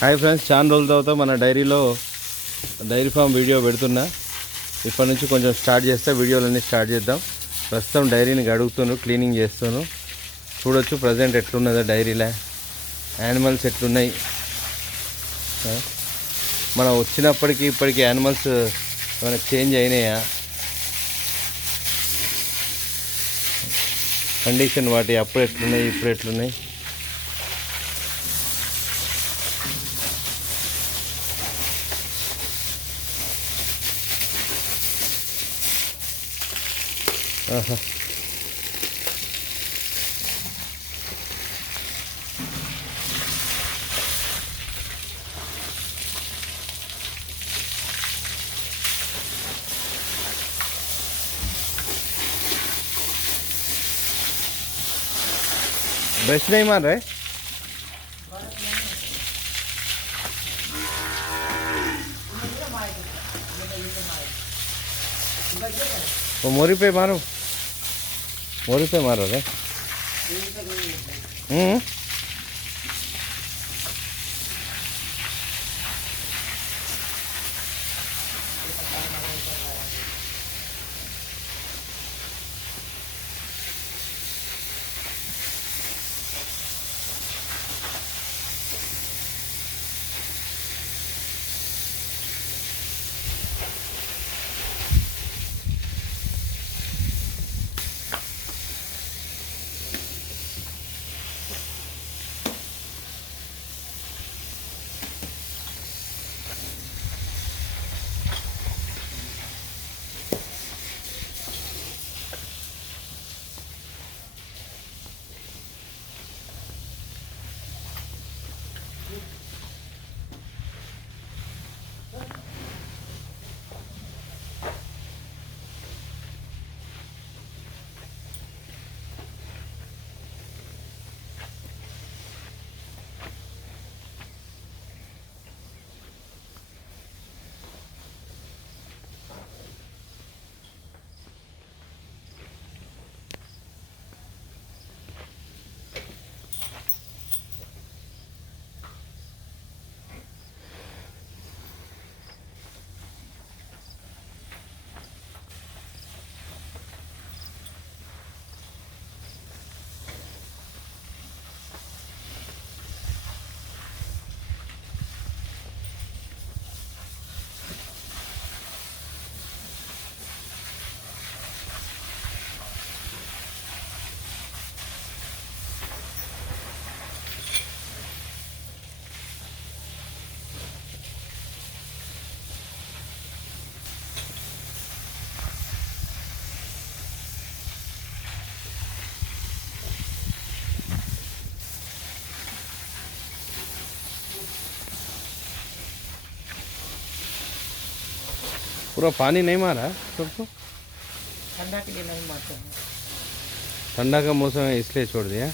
Hi friends, చాలా రోజుల తర్వాత మన డైరీ ఫామ్ వీడియో పెడుతున్నా. ఇప్పటి నుంచి కొంచెం స్టార్ట్ చేస్తే వీడియోలన్నీ స్టార్ట్ చేద్దాం. ప్రస్తుతం డైరీని గడుగుతాను, క్లీనింగ్ చేస్తాను. చూడొచ్చు ప్రజెంట్ ఎట్లున్నదో డైరీలో యానిమల్స్ ఎట్లున్నాయి. మనం వచ్చినప్పటికీ ఇప్పటికీ యానిమల్స్ ఏమైనా చేంజ్ అయినాయా, కండిషన్ వాటి అప్పుడు ఎట్లున్నాయి ఇప్పుడు ఎట్లున్నాయి. ఆహా, ब्रश नहीं मार रहे? वो मोरी पे मारो, मोरी पे मारो रे। पूरा पानी नहीं मारा सबको? ठंडा के लिए नहीं मारते हैं। ठंडा का मौसम है इसलिए छोड़ दिया।